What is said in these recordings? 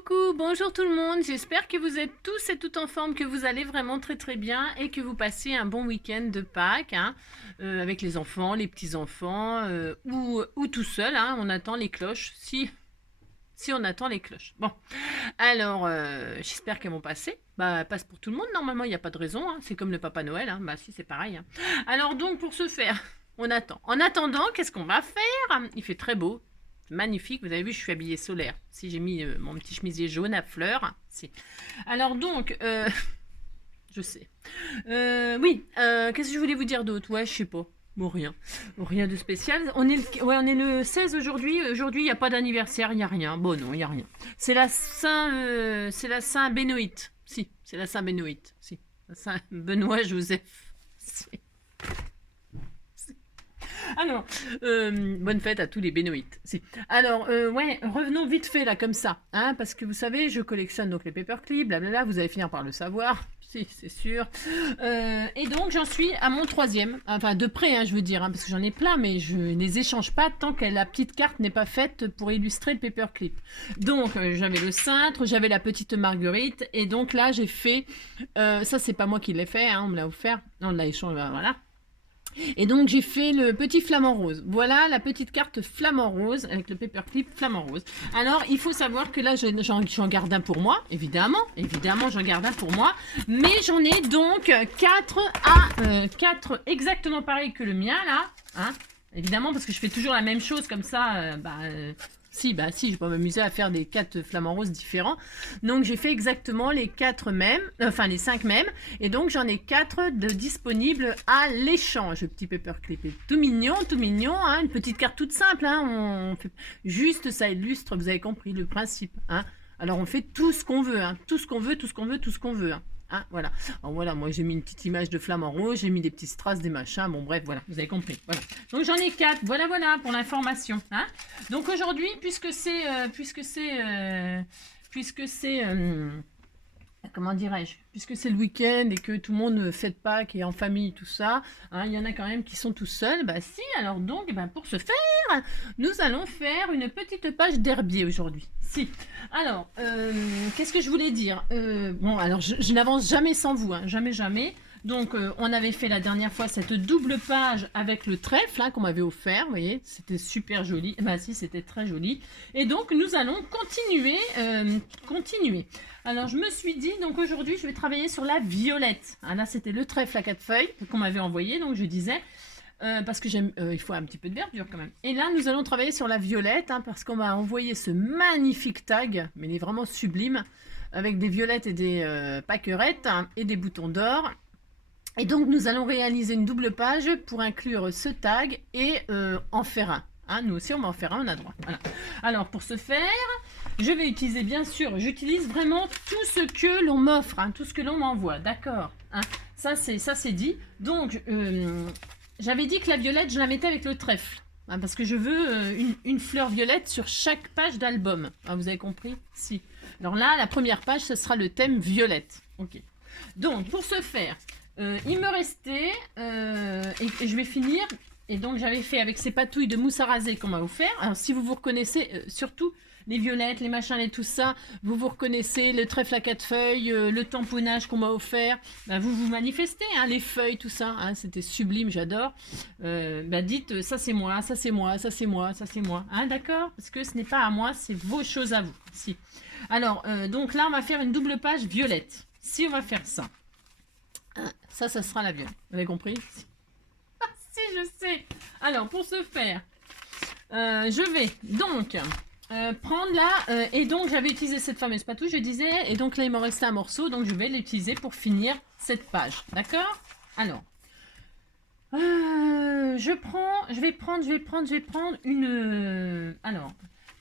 Coucou, bonjour tout le monde, j'espère que vous êtes tous et toutes en forme, que vous allez vraiment très bien et que vous passez un bon week-end de Pâques hein, avec les enfants, les petits-enfants ou tout seul, hein, on attend les cloches, si on attend les cloches. Bon, alors j'espère qu'elles vont passer, bah passe pour tout le monde normalement, il n'y a pas de raison, hein. C'est comme le Papa Noël, hein. Bah si c'est pareil. Hein. Alors donc pour ce faire, on attend. En attendant, qu'est-ce qu'on va faire? Il fait très beau. Magnifique, vous avez vu, je suis habillée solaire. Si j'ai mis mon petit chemisier jaune à fleurs. Si. Alors donc, je sais. Oui, qu'est-ce que je voulais vous dire d'autre? Ouais, je sais pas. Bon, rien. Bon, rien de spécial. On est le 16 aujourd'hui. Aujourd'hui, il n'y a pas d'anniversaire, il n'y a rien. Bon, non, il n'y a rien. C'est la Saint-Bénoïte. Si, c'est la Saint-Bénoïte. Si. La Saint-Benoît-Joseph. Si. Alors, bonne fête à tous les bénoïtes. Si. Alors, ouais, revenons vite fait là, comme ça. Hein, parce que vous savez, je collectionne donc les paperclips, blablabla, vous allez finir par le savoir. Si, c'est sûr. Et donc, j'en suis à mon troisième. Enfin, de près, hein, je veux dire, hein, parce que j'en ai plein, mais je ne les échange pas tant que la petite carte n'est pas faite pour illustrer le paperclip. Donc, j'avais le cintre, j'avais la petite marguerite, et donc là, j'ai fait... ça, c'est pas moi qui l'ai fait, hein, on me l'a offert. On l'a échangé, voilà. Et donc j'ai fait le petit flamant rose. Voilà la petite carte flamant rose avec le paperclip flamant rose. Alors il faut savoir que là j'en garde un pour moi, évidemment j'en garde un pour moi. Mais j'en ai donc 4 exactement pareil que le mien là. Hein, évidemment parce que je fais toujours la même chose comme ça. Si, je peux m'amuser à faire des 4 flamants roses différents. Donc j'ai fait exactement les 4 mêmes, enfin les 5 mêmes. Et donc j'en ai 4 de disponibles à l'échange. Le petit paperclip est tout mignon, hein, une petite carte toute simple. Hein, on fait juste ça illustre, vous avez compris le principe. Hein. Alors on fait tout ce qu'on veut, hein, tout ce qu'on veut. Hein. Hein, voilà. Alors voilà, moi j'ai mis une petite image de flamant rose, j'ai mis des petits strass, des machins, bon bref, voilà, vous avez compris. Voilà. Donc j'en ai 4, voilà pour l'information. Hein. Donc aujourd'hui, puisque c'est comment dirais-je, puisque c'est le week-end et que tout le monde fête Pâques et en famille, tout ça, hein, il y en a quand même qui sont tout seuls, bah si, alors donc, pour ce faire, nous allons faire une petite page d'herbier aujourd'hui. Si. Alors, qu'est-ce que je voulais dire? Bon, alors je n'avance jamais sans vous, hein, jamais. Donc, on avait fait la dernière fois cette double page avec le trèfle hein, qu'on m'avait offert, vous voyez, c'était super joli. Bah si, c'était très joli. Et donc, nous allons continuer. Alors, je me suis dit, donc aujourd'hui, je vais travailler sur la violette. Ah, là, c'était le trèfle à 4 feuilles qu'on m'avait envoyé, donc je disais... parce que j'aime, il faut un petit peu de verdure quand même. Et là, nous allons travailler sur la violette, hein, parce qu'on m'a envoyé ce magnifique tag, mais il est vraiment sublime, avec des violettes et des pâquerettes hein, et des boutons d'or. Et donc, nous allons réaliser une double page pour inclure ce tag et en faire un. Hein, nous aussi, on va en faire un, on a droit. Voilà. Alors, pour ce faire, je vais utiliser, bien sûr, j'utilise vraiment tout ce que l'on m'offre, hein, tout ce que l'on m'envoie, d'accord hein. Ça, c'est dit. Donc, j'avais dit que la violette, je la mettais avec le trèfle. Hein, parce que je veux une fleur violette sur chaque page d'album. Ah, vous avez compris? Si. Alors là, la première page, ce sera le thème violette. Ok. Donc, pour ce faire, il me restait, et je vais finir, et donc j'avais fait avec ces patouilles de mousse à raser qu'on m'a offert. Alors, si vous vous reconnaissez, surtout les violettes, les machins et tout ça, vous reconnaissez le trèfle à 4 feuilles, le tamponnage qu'on m'a offert, vous manifestez, hein, les feuilles, tout ça, hein, c'était sublime, j'adore. Dites, ça c'est moi, ça c'est moi, ça c'est moi, ça c'est moi, hein, d'accord? Parce que ce n'est pas à moi, c'est vos choses à vous. Si. Alors, donc là, on va faire une double page violette. Si on va faire ça, ça sera la violette, vous avez compris? Si, je sais. Alors, pour ce faire, je vais donc... prendre là, et donc j'avais utilisé cette fameuse patouille, je disais, et donc là il m'en restait un morceau, donc je vais l'utiliser pour finir cette page, d'accord? Alors, je vais prendre une, alors,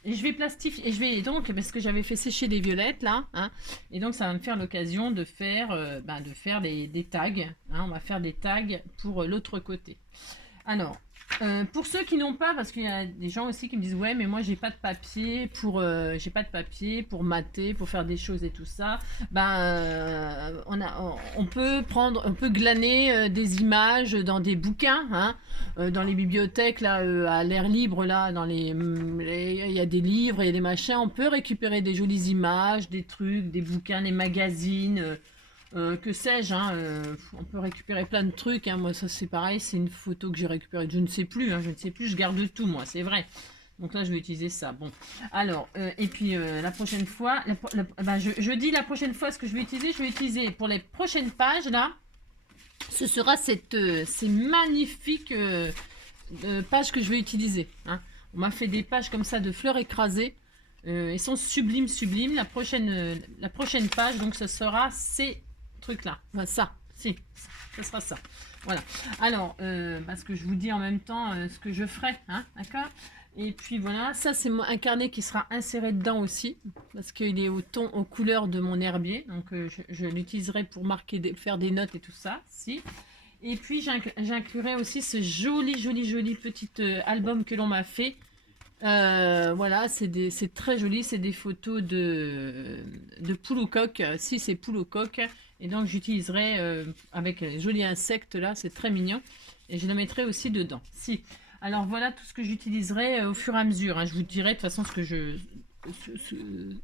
et je vais plastifier, et je vais donc, parce que j'avais fait sécher des violettes là, hein, et donc ça va me faire l'occasion de faire, des tags, hein, on va faire des tags pour l'autre côté. Alors, Pour ceux qui n'ont pas, parce qu'il y a des gens aussi qui me disent ouais mais moi j'ai pas de papier pour mater, pour faire des choses et tout ça. On peut glaner des images dans des bouquins, hein, dans les bibliothèques là, à l'air libre là, il y a des livres, il y a des machins. On peut récupérer des jolies images, des trucs, des bouquins, des magazines. Que sais-je, hein, on peut récupérer plein de trucs, hein. Moi ça c'est pareil, c'est une photo que j'ai récupérée, je ne sais plus, hein, je garde tout moi, c'est vrai. Donc là je vais utiliser ça. Bon, alors, et puis la prochaine fois, je dis la prochaine fois ce que je vais utiliser pour les prochaines pages là, ce sera ces magnifiques pages que je vais utiliser, hein. On m'a fait des pages comme ça de fleurs écrasées. Elles sont sublimes, sublimes. La prochaine page, donc ce sera ces trucs là, enfin, ça sera ça, voilà. Alors parce que je vous dis en même temps ce que je ferai, hein, d'accord. Et puis voilà, ça c'est un carnet qui sera inséré dedans aussi parce qu'il est aux couleurs de mon herbier, donc je l'utiliserai pour faire des notes et tout ça, si. Et puis j'inclurai aussi ce joli petit album que l'on m'a fait. Voilà, c'est très joli, c'est des photos de poules au coq, si c'est poules au coq, et donc j'utiliserai avec les jolis insectes là, c'est très mignon, et je le mettrai aussi dedans. Si, alors voilà tout ce que j'utiliserai au fur et à mesure, hein. Je vous dirai de toute façon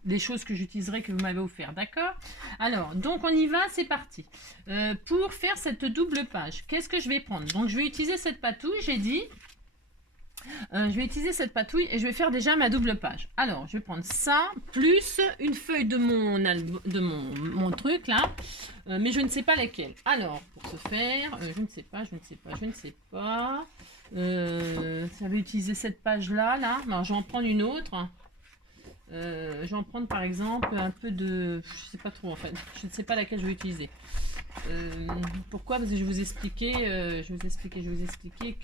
les choses que j'utiliserai que vous m'avez offert, d'accord. Alors donc on y va, c'est parti. Pour faire cette double page, qu'est-ce que je vais prendre? Donc je vais utiliser cette patouille, j'ai dit. Je vais utiliser cette patouille et je vais faire déjà ma double page. Alors, je vais prendre ça, plus une feuille de mon truc là, mais je ne sais pas laquelle. Alors, pour ce faire, je ne sais pas. Ça va utiliser cette page là. Alors, je vais en prendre une autre. Je vais en prendre par exemple un peu de... Je sais pas trop en fait. Je ne sais pas laquelle je vais utiliser. Pourquoi? Parce que je vais vous expliquer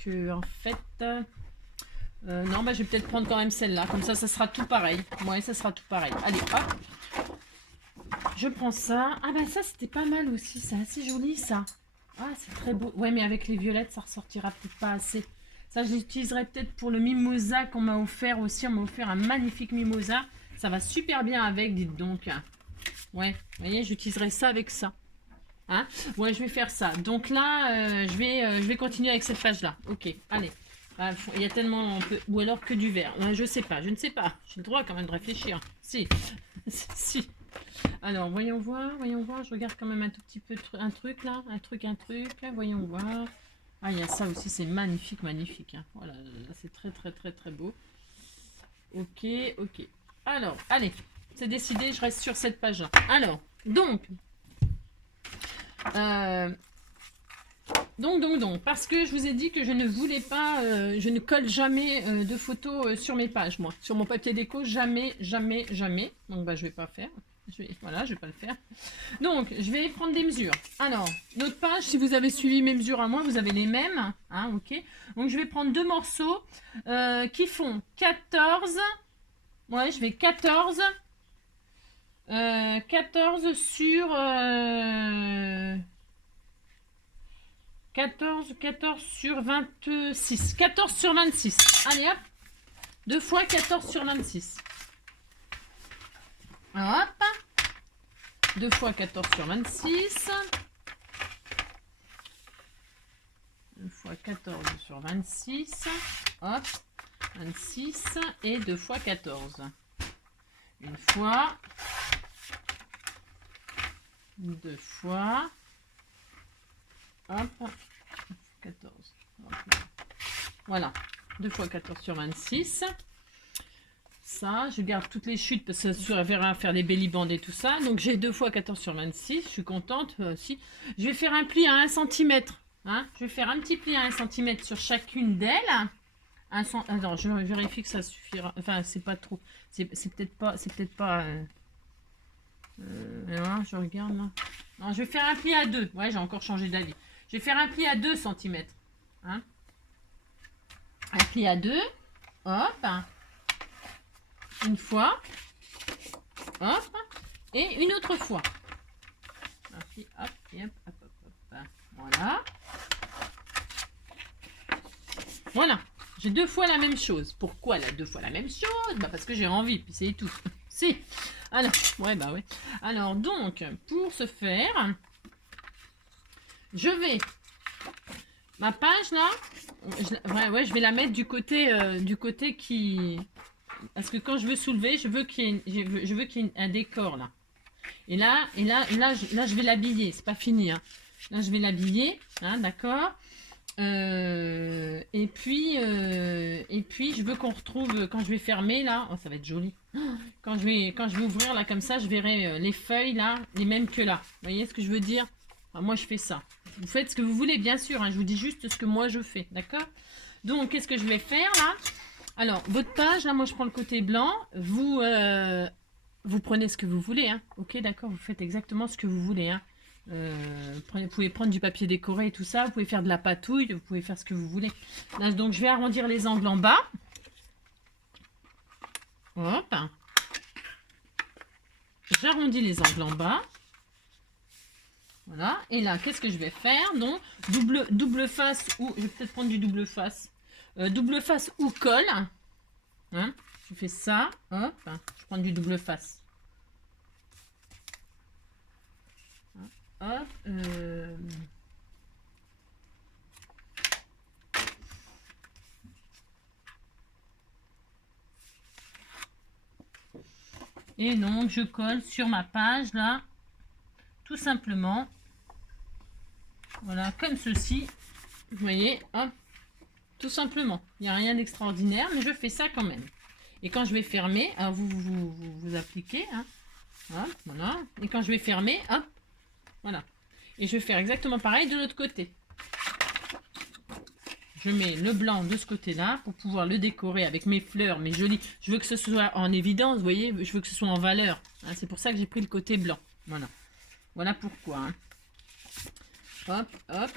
que en fait... non, je vais peut-être prendre quand même celle-là. Comme ça sera tout pareil. Ouais, ça sera tout pareil. Allez, hop. Je prends ça. Ah ça, c'était pas mal aussi. C'est assez joli, ça. Ah, c'est très beau. Ouais, mais avec les violettes, ça ressortira peut-être pas assez. Ça, j'utiliserai peut-être pour le mimosa qu'on m'a offert aussi. On m'a offert un magnifique mimosa. Ça va super bien avec, dites donc. Ouais, vous voyez, j'utiliserai ça avec ça. Hein? Ouais, je vais faire ça. Donc là, je vais continuer avec cette page-là. Ok, allez. Il y a tellement... Ou alors que du vert. Je ne sais pas. J'ai le droit quand même de réfléchir. Si. Si. Alors, voyons voir. Je regarde quand même un tout petit peu un truc là. Un truc. Voyons voir. Ah, il y a ça aussi. C'est magnifique. Hein. Voilà, c'est très beau. Ok. Alors, allez. C'est décidé. Je reste sur cette page-là. Alors, donc... Donc, parce que je vous ai dit que je ne voulais pas, je ne colle jamais de photos sur mes pages, moi. Sur mon papier déco, jamais. Donc, je vais pas faire. Je vais pas le faire. Donc, je vais prendre des mesures. Alors, notre page, si vous avez suivi mes mesures à moi, vous avez les mêmes. Hein, ok. Donc, je vais prendre deux morceaux qui font 14. Ouais, je vais 14. 14 sur... 14 sur 26. 14 sur 26. Allez hop. 2 fois 14 sur 26. Hop. 2 fois 14 sur 26. 2 fois 14 sur 26. Hop. 26. Et 2 fois 14. Une fois. 2 fois. Hop, 14. Voilà, 2 fois 14 sur 26. Ça, je garde toutes les chutes parce que ça servira à faire des belly bands et tout ça. Donc j'ai 2 fois 14 sur 26. Je suis contente aussi. Je vais faire un pli à 1 cm. Hein, je vais faire un petit pli à 1 cm sur chacune d'elles. Alors, je vérifie que ça suffira. Enfin, c'est pas trop. C'est peut-être pas. Je regarde là. Non, je vais faire un pli à 2. Ouais, j'ai encore changé d'avis. Je vais faire un pli à 2 cm. Hein, un pli à 2. Hop. Une fois. Hop. Et une autre fois. Un pli, hop, et hop. Voilà. Voilà, j'ai 2 fois la même chose. Pourquoi elle a 2 fois la même chose? Bah parce que j'ai envie, puis c'est tout. Si. Alors, ouais, bah ouais. Alors, donc, pour ce faire, je vais... Ma page, là, ouais, je vais la mettre du côté qui... Parce que quand je veux soulever, je veux qu'il y ait, je veux qu'il y ait un décor, là. Là, je vais l'habiller. C'est pas fini, hein. Là, je vais l'habiller, hein, d'accord. Et puis, je veux qu'on retrouve, quand je vais fermer là, oh, ça va être joli. Quand je vais ouvrir là comme ça, je verrai les feuilles là, les mêmes que là. Vous voyez ce que je veux dire? Enfin, moi je fais ça. Vous faites ce que vous voulez, bien sûr, hein, je vous dis juste ce que moi je fais, d'accord? Donc, qu'est-ce que je vais faire là? Alors, votre page, là, moi je prends le côté blanc. Vous prenez ce que vous voulez, hein. Ok, d'accord, vous faites exactement ce que vous voulez, hein. Vous pouvez prendre du papier décoré et tout ça, vous pouvez faire de la patouille, vous pouvez faire ce que vous voulez. Là, donc je vais arrondir les angles en bas. Hop. J'arrondis les angles en bas. Voilà. Et là, qu'est-ce que je vais faire? Donc, double face ou... Je vais peut-être prendre du double face. Double face ou colle. Hein, je fais ça. Hop. Je prends du double face. Hop. Et donc, je colle sur ma page, là, tout simplement. Voilà, comme ceci. Vous voyez, hop, tout simplement. Il n'y a rien d'extraordinaire, mais je fais ça quand même. Et quand je vais fermer, alors vous appliquez, hein, voilà. Et quand je vais fermer, hop, voilà. Et je vais faire exactement pareil de l'autre côté. Je mets le blanc de ce côté-là pour pouvoir le décorer avec mes fleurs, mes jolies. Je veux que ce soit en évidence, vous voyez, je veux que ce soit en valeur. Hein, c'est pour ça que j'ai pris le côté blanc. Voilà. Voilà pourquoi. Hein. Hop, hop.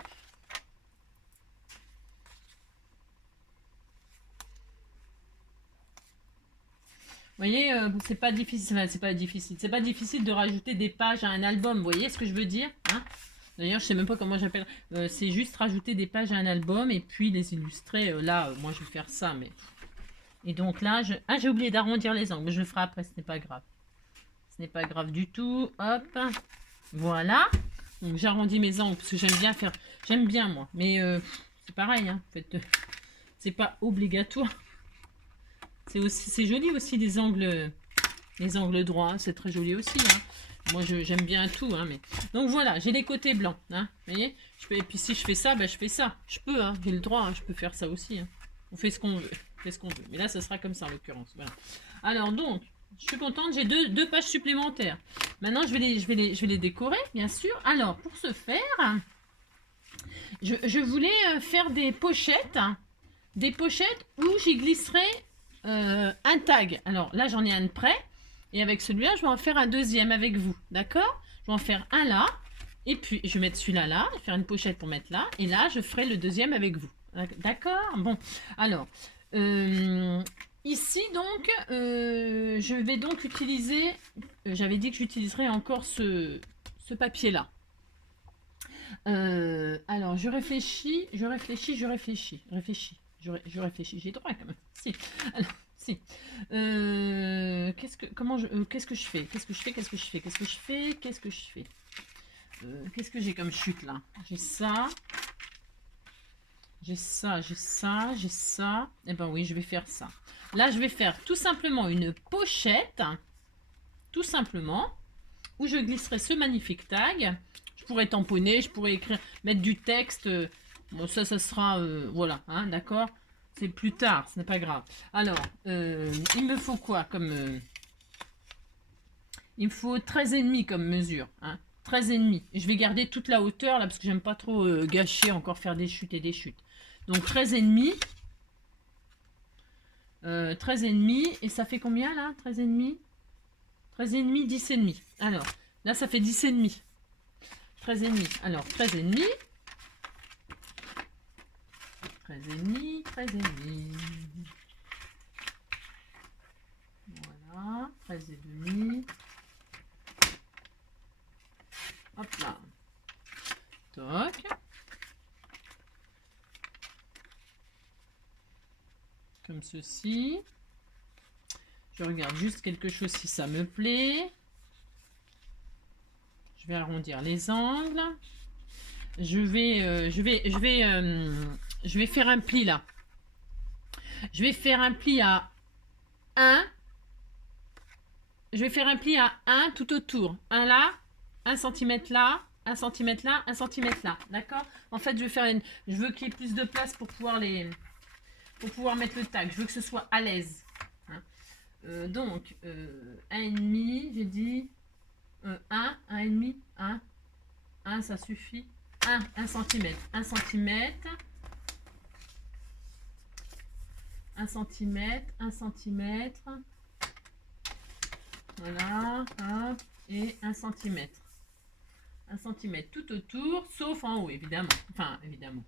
Vous voyez, c'est pas difficile, c'est pas difficile de rajouter des pages à un album. Vous voyez ce que je veux dire, hein? D'ailleurs, je sais même pas comment j'appelle. C'est juste rajouter des pages à un album et puis les illustrer. Là, moi, je vais faire ça, mais... Et donc là, j'ai oublié d'arrondir les angles, mais je le ferai après, ce n'est pas grave. Ce n'est pas grave du tout. Hop, voilà. Donc j'arrondis mes angles parce que j'aime bien faire... J'aime bien, moi. Mais c'est pareil, hein. En fait, c'est pas obligatoire. C'est joli aussi les angles droits, hein. C'est très joli aussi, hein. Moi j'aime bien tout, hein, mais... Donc voilà, j'ai les côtés blancs, hein, vous voyez, et puis si je fais ça, ben, je fais ça. Je peux, hein, j'ai le droit, hein, je peux faire ça aussi, hein. On fait ce qu'on veut, mais là ça sera comme ça en l'occurrence, voilà. Alors donc, je suis contente, j'ai deux pages supplémentaires. Maintenant je vais les décorer, bien sûr. Alors pour ce faire, je voulais faire des pochettes où j'y glisserai un tag. Alors là j'en ai un de près. Et avec celui-là, je vais en faire un deuxième avec vous. D'accord? Je vais en faire un là. Et puis, je vais mettre celui-là là. Je vais faire une pochette pour mettre là. Et là, je ferai le deuxième avec vous. D'accord? Bon. Alors, ici, donc, je vais donc utiliser... J'avais dit que j'utiliserais encore ce papier-là. Alors, je réfléchis. J'ai droit quand même. Si. Alors, si. Qu'est-ce que je fais? Qu'est-ce que j'ai comme chute là? J'ai ça. Eh ben oui, je vais faire ça. Là, je vais faire tout simplement une pochette. Tout simplement. Où je glisserai ce magnifique tag. Je pourrais tamponner, je pourrais écrire, mettre du texte. Bon, ça sera... voilà, hein, d'accord? C'est plus tard, ce n'est pas grave. Alors, il me faut quoi comme... il me faut 13,5 comme mesure. Hein, 13,5. Je vais garder toute la hauteur là parce que j'aime pas trop gâcher, encore faire des chutes et des chutes. Donc 13,5. 13,5. Et ça fait combien là? 13,5. 13,5, 10,5. Alors, là ça fait 10,5. 13,5. Alors, 13,5. 13,5. Voilà, 13,5. Hop là. Toc. ceci. Je regarde juste quelque chose si ça me plaît. Je vais arrondir les angles. Je vais faire un pli là. Je vais faire un pli à 1. Je vais faire un pli à 1 tout autour. 1 là, 1 cm là, 1 cm là, 1 cm là. D'accord? En fait, je veux qu'il y ait plus de place pour pouvoir mettre le tag. Je veux que ce soit à l'aise. Hein. Donc, 1,5, j'ai dit 1, 1,5, 1, ça suffit. 1 cm, 1 cm, 1 cm, 1 cm, voilà, hop, et 1 cm. 1 cm tout autour, sauf en haut, évidemment. Enfin, évidemment.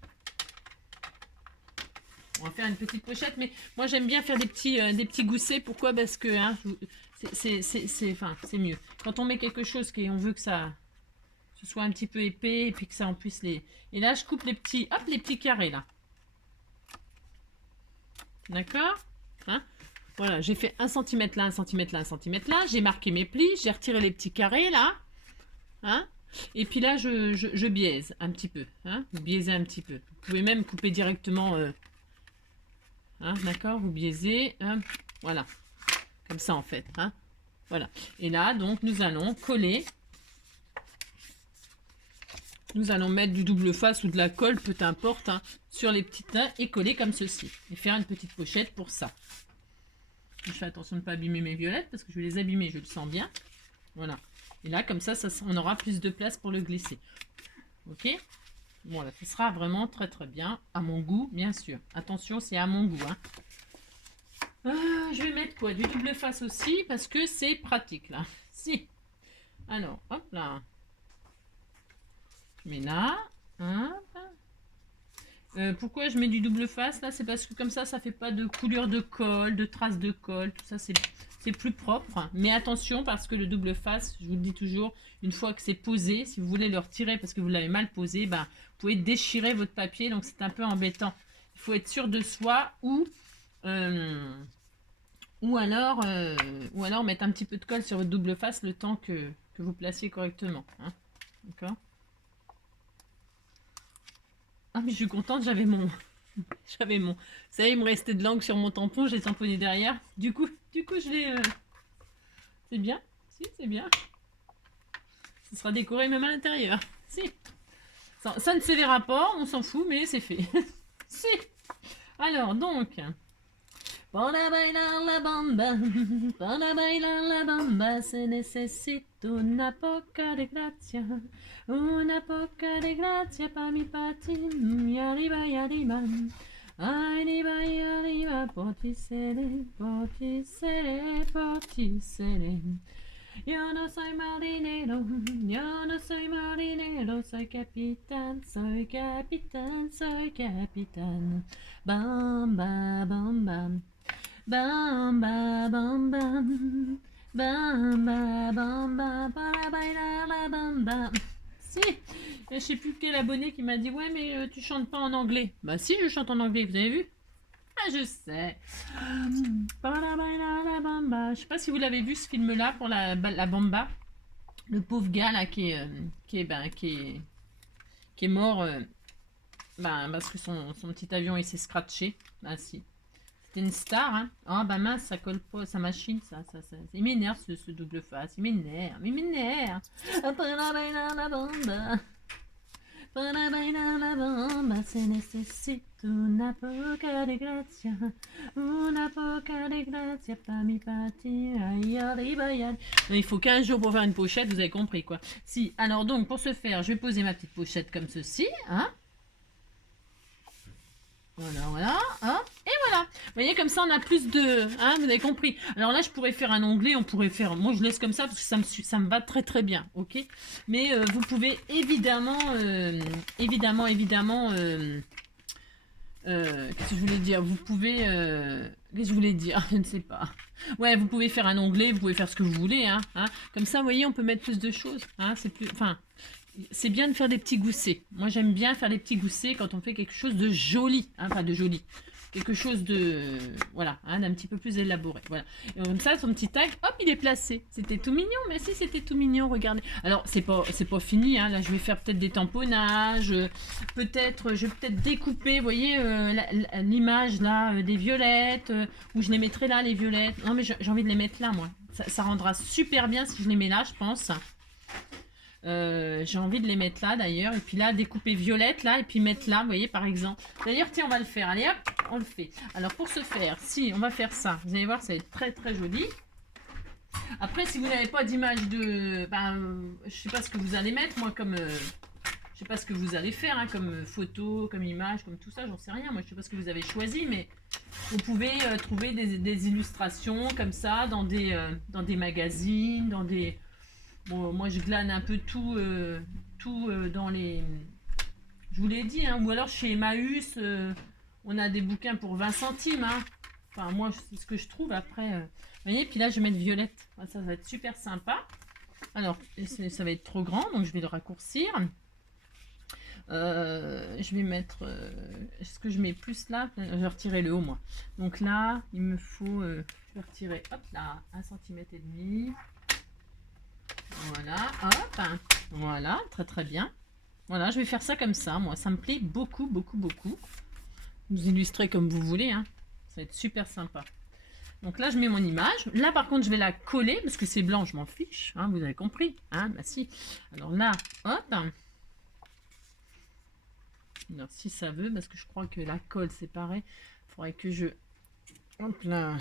On va faire une petite pochette, mais moi j'aime bien faire des petits goussets. Pourquoi? Parce que hein, c'est mieux. Quand on met quelque chose on veut que ça ce soit un petit peu épais et puis que ça en puisse les... Et là, je coupe les petits carrés là. D'accord, hein? Voilà, j'ai fait 1 cm là, 1 cm là, 1 cm là. J'ai marqué mes plis, j'ai retiré les petits carrés là. Hein? Et puis là, je biaise un petit peu. Hein? Vous biaisez un petit peu. Vous pouvez même couper directement. Hein? D'accord? Vous biaisez. Hein? Voilà. Comme ça en fait. Hein? Voilà. Et là, donc, nous allons coller. Nous allons mettre du double face ou de la colle, peu importe, hein, sur les petites nains et coller comme ceci. Et faire une petite pochette pour ça. Je fais attention de ne pas abîmer mes violettes parce que je vais les abîmer, je le sens bien. Voilà. Et là, comme ça, on aura plus de place pour le glisser. Ok? Voilà, ce sera vraiment très très bien. À mon goût, bien sûr. Attention, c'est à mon goût. Hein. Je vais mettre quoi? Du double face aussi parce que c'est pratique là. Si. Alors, hop là. Je mets là. Pourquoi je mets du double face là? C'est parce que comme ça fait pas de coulure de colle, de traces de colle. Tout ça, c'est plus propre. Mais attention parce que le double face, je vous le dis toujours, une fois que c'est posé, si vous voulez le retirer parce que vous l'avez mal posé, ben, vous pouvez déchirer votre papier. Donc c'est un peu embêtant. Il faut être sûr de soi ou alors mettre un petit peu de colle sur votre double face le temps que vous placiez correctement. Hein. D'accord? Ah mais je suis contente, j'avais mon... Ça y est, il me restait de l'encre sur mon tampon, j'ai tamponné derrière. Du coup je l'ai... C'est bien. Si, c'est bien. Ce sera décoré même à l'intérieur. Si. Ça ne se verra pas, on s'en fout, mais c'est fait. Si. Alors, donc... Para bailar la bamba, para bailar la bamba, se necesita una poca de gracia pa mi pati, y arriba, arriba, poticere, poticere. Yo no soy marinero, soy capitán, soy capitán. Bamba, bamba. Bamba, bamba, bamba, bamba, para bailar la bamba. Si, je sais plus quel abonné qui m'a dit ouais mais tu chantes pas en anglais. Bah si, je chante en anglais, vous avez vu? Ah je sais. Para bailar la bamba. Je sais pas si vous l'avez vu ce film là pour la bamba. Le pauvre gars là qui est mort parce que son petit avion il s'est scratché. Ah si. C'est une star, hein. Ah bah mince, ça colle pas, sa machine, ça. Il m'énerve ce double face, il m'énerve. Para bailar la bamba, se necesita una poca de gracia pa mi pati, ay arriba. Il faut 15 jours pour faire une pochette, vous avez compris quoi. Si, alors donc pour ce faire, je vais poser ma petite pochette comme ceci, hein. Voilà, hein, et voilà. Vous voyez, comme ça, on a plus de... Hein, vous avez compris. Alors là, je pourrais faire un onglet, on pourrait faire... Moi, je laisse comme ça parce que ça me va très très bien, ok. Mais vous pouvez évidemment... qu'est-ce que je voulais dire? Vous pouvez... qu'est-ce que je voulais dire? Je ne sais pas. Ouais, vous pouvez faire un onglet, vous pouvez faire ce que vous voulez, hein. Comme ça, vous voyez, on peut mettre plus de choses. Hein, c'est plus... Enfin... C'est bien de faire des petits goussets. Moi, j'aime bien faire des petits goussets quand on fait quelque chose de joli. Hein, pas de joli. quelque chose de, voilà, hein, d'un petit peu plus élaboré. Voilà. Et comme ça, son petit tag, hop, il est placé. C'était tout mignon, mais si c'était tout mignon, regardez. Alors, c'est pas fini, hein. Là, je vais faire peut-être des tamponnages, peut-être, je vais peut-être découper, vous voyez, l'image là, des violettes, où je les mettrai là, les violettes. Non, mais j'ai envie de les mettre là, moi. Ça rendra super bien si je les mets là, je pense. J'ai envie de les mettre là d'ailleurs, et puis là découper violette là, et puis mettre là, vous voyez, par exemple. D'ailleurs, tiens, on va le faire, allez hop, on le fait. Alors pour ce faire, si on va faire ça, vous allez voir, ça va être très très joli. Après, si vous n'avez pas d'image de, je sais pas ce que vous allez mettre, moi, comme je sais pas ce que vous allez faire, hein, comme photo, comme image, comme tout ça, j'en sais rien, moi je sais pas ce que vous avez choisi, mais vous pouvez trouver des illustrations comme ça dans des magazines, dans des... Bon, moi je glane un peu tout, dans les... Je vous l'ai dit, hein, ou alors chez Emmaüs, on a des bouquins pour 20 centimes. Hein. Enfin, moi, c'est ce que je trouve après. Vous voyez, puis là, je vais mettre violette. Ça va être super sympa. Alors, ça va être trop grand, donc je vais le raccourcir. Je vais mettre... Est-ce que je mets plus là? Je vais retirer le haut, moi. Donc là, il me faut... je vais retirer, hop là, 1,5 cm. Voilà, hop, voilà, très très bien. Voilà, je vais faire ça comme ça, moi, ça me plaît beaucoup, beaucoup, beaucoup. Vous illustrez comme vous voulez, hein. Ça va être super sympa. Donc là, je mets mon image. Là, par contre, je vais la coller, parce que c'est blanc, je m'en fiche, hein, vous avez compris, hein, bah si. Alors là, hop. Alors, si ça veut, parce que je crois que la colle, c'est pareil, il faudrait que je... Hop là.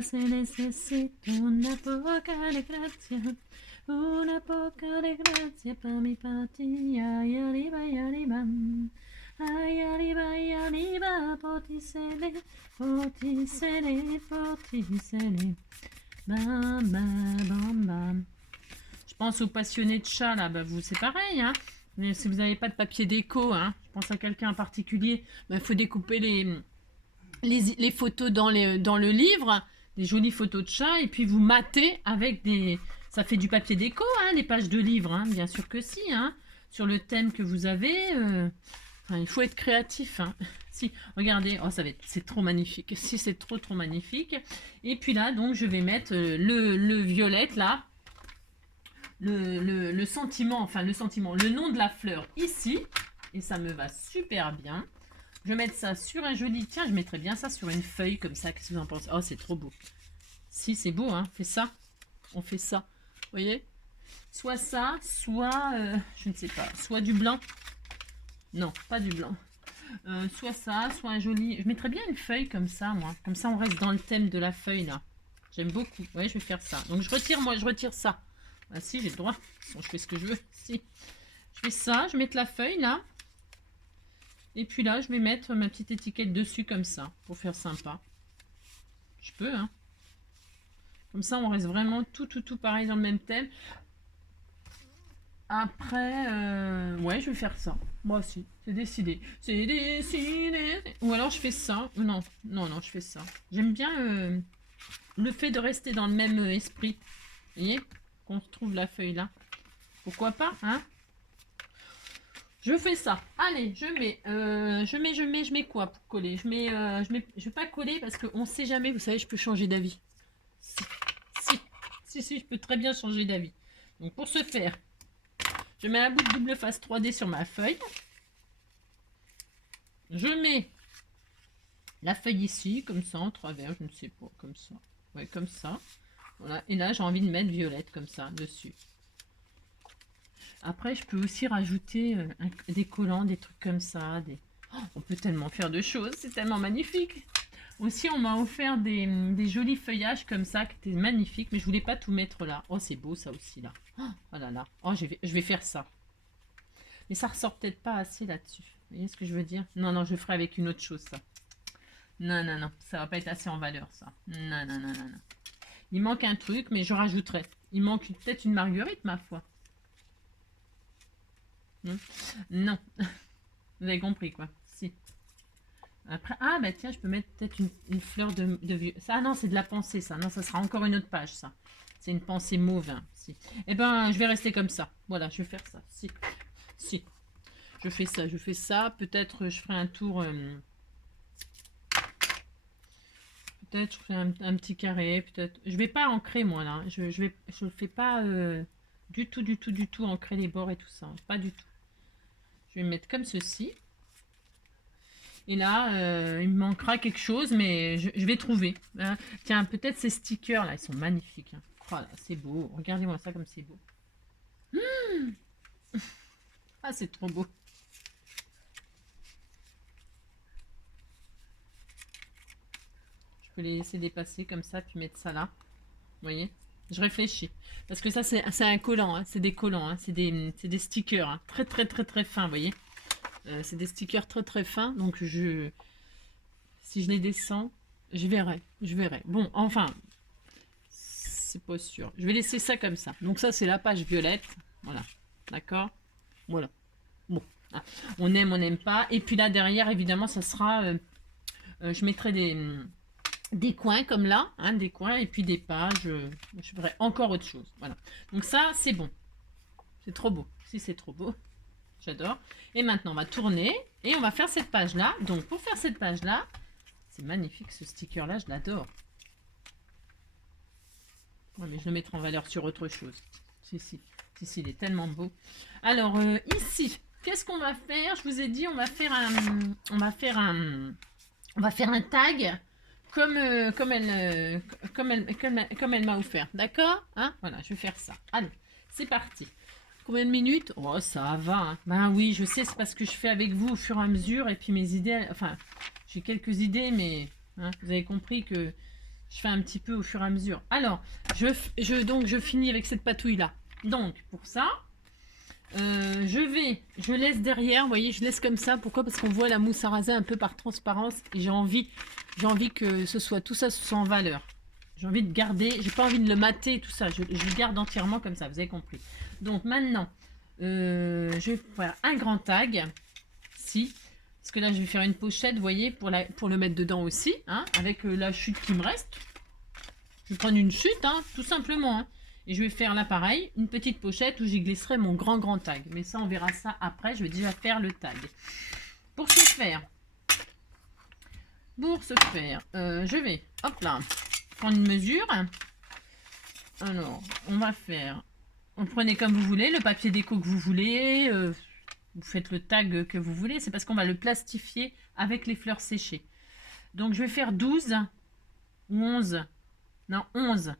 Se necesita una poca de gracia para mi patria. Ay, arriba, ay, arriba. Ay, arriba, ay, arriba. Porticele, porticele, porticele. Bam, bam, bam, bam. Je pense aux passionnés de chats, là. Bah, vous, c'est pareil, hein. Mais si vous n'avez pas de papier déco, hein, je pense à quelqu'un en particulier, il faut découper les photos dans le livre, des jolies photos de chats, et puis vous matez avec des... Ça fait du papier déco, hein, les pages de livres, hein, bien sûr que si, hein, sur le thème que vous avez. Enfin, il faut être créatif. Hein. Si, regardez, oh, c'est trop magnifique. Si, c'est trop magnifique. Et puis là, donc, je vais mettre le violette, là. Le sentiment, le nom de la fleur ici, et ça me va super bien. Je vais mettre ça sur un joli, tiens, je mettrais bien ça sur une feuille comme ça, qu'est-ce que vous en pensez? Oh, c'est trop beau. Si, c'est beau, hein, fais ça, on fait ça, vous voyez? Soit ça, soit, je ne sais pas, soit du blanc, non, pas du blanc, soit ça, soit un joli, je mettrais bien une feuille comme ça, moi, comme ça on reste dans le thème de la feuille, là. J'aime beaucoup, ouais, je vais faire ça. Donc je retire ça. Ah si, j'ai le droit. Bon, je fais ce que je veux. Si. Je fais ça, je vais mettre la feuille là. Et puis là, je vais mettre ma petite étiquette dessus comme ça, pour faire sympa. Je peux, hein. Comme ça, on reste vraiment tout pareil dans le même thème. Après, ouais, je vais faire ça. Moi aussi, c'est décidé. C'est décidé. Ou alors je fais ça. Non, je fais ça. J'aime bien le fait de rester dans le même esprit. Vous voyez? Qu'on retrouve la feuille là. Pourquoi pas, hein? Je fais ça. Allez, je mets quoi pour coller? Je vais pas coller parce qu'on sait jamais, vous savez, je peux changer d'avis. Si, je peux très bien changer d'avis. Donc pour ce faire, je mets un bout de double face 3D sur ma feuille. Je mets la feuille ici, comme ça, en travers, je ne sais pas, comme ça. Ouais, comme ça. Voilà. Et là, j'ai envie de mettre violette comme ça dessus. Après, je peux aussi rajouter des collants, des trucs comme ça. Oh, on peut tellement faire de choses, c'est tellement magnifique. Aussi, on m'a offert des jolis feuillages comme ça, qui étaient magnifiques, mais je voulais pas tout mettre là. Oh, c'est beau ça aussi là. Oh là là. Oh, je vais faire ça. Mais ça ressort peut-être pas assez là-dessus. Vous voyez ce que je veux dire? Non, je ferai avec une autre chose ça. Non, ça va pas être assez en valeur ça. Non. Il manque un truc, mais je rajouterai. Il manque peut-être une marguerite, ma foi. Non. Vous avez compris, quoi. Si. Après, ah, bah tiens, je peux mettre peut-être une fleur de vieux. Ça, non, c'est de la pensée, ça. Non, ça sera encore une autre page, ça. C'est une pensée mauve. Hein, si. Eh ben, je vais rester comme ça. Voilà, je vais faire ça. Si. Si. Je fais ça, je fais ça. Peut-être je ferai un tour... peut-être je ferai un petit carré. Peut-être. Je vais pas ancrer, moi, là. Je le fais pas du tout ancrer les bords et tout ça. Pas du tout. Je vais me mettre comme ceci. Et là, il me manquera quelque chose, mais je vais trouver. Hein. Tiens, peut-être ces stickers là, ils sont magnifiques. Hein. Voilà, c'est beau. Regardez-moi ça comme c'est beau. Ah, c'est trop beau. Je peux les laisser dépasser comme ça, puis mettre ça là. Vous voyez? Je réfléchis. Parce que ça, c'est un collant. Hein. C'est des collants. Hein. C'est des stickers. Hein. Très, très, très, très fins, vous voyez? C'est des stickers très, très fins. Donc, si je les descends, je verrai. Je verrai. Bon, enfin, c'est pas sûr. Je vais laisser ça comme ça. Donc ça, c'est la page violette. Voilà. D'accord? Voilà. Bon. Ah, on aime, on n'aime pas. Et puis là, derrière, évidemment, ça sera... je mettrai des coins comme là. Hein, des coins et puis des pages. Je ferai encore autre chose. Voilà. Donc ça, c'est bon. C'est trop beau. Si, c'est trop beau. J'adore. Et maintenant, on va tourner. Et on va faire cette page-là. Donc, pour faire cette page-là... C'est magnifique, ce sticker-là. Je l'adore. Ouais, mais je le mettrai en valeur sur autre chose. Si, il est tellement beau. Alors, ici, qu'est-ce qu'on va faire? Je vous ai dit, on va faire un tag comme elle m'a offert. D'accord? Hein? Voilà, je vais faire ça. Allez, c'est parti. Combien de minutes? Oh, ça va. Hein. Ben oui, je sais, c'est parce que je fais avec vous au fur et à mesure. Et puis mes idées, enfin, j'ai quelques idées, mais hein, vous avez compris que je fais un petit peu au fur et à mesure. Alors, donc je finis avec cette patouille-là. Donc, pour ça, je laisse derrière, vous voyez, je laisse comme ça. Pourquoi? Parce qu'on voit la mousse à raser un peu par transparence. Et j'ai envie que tout ça soit en valeur. J'ai envie de garder, j'ai pas envie de le mater et tout ça. Je le garde entièrement comme ça, vous avez compris. Donc maintenant, je vais faire un grand tag. Si. Parce que là, je vais faire une pochette, vous voyez, pour le mettre dedans aussi, hein, avec la chute qui me reste. Je vais prendre une chute, hein, tout simplement. Hein, et je vais faire là, pareil, une petite pochette où j'y glisserai mon grand tag. Mais ça, on verra ça après. Je vais déjà faire le tag. Pour ce faire, je vais, hop là, prendre une mesure. Alors, on va faire... Vous prenez comme vous voulez, le papier déco que vous voulez... vous faites le tag que vous voulez, c'est parce qu'on va le plastifier avec les fleurs séchées. Donc je vais faire 12 ou 11. Non, 11.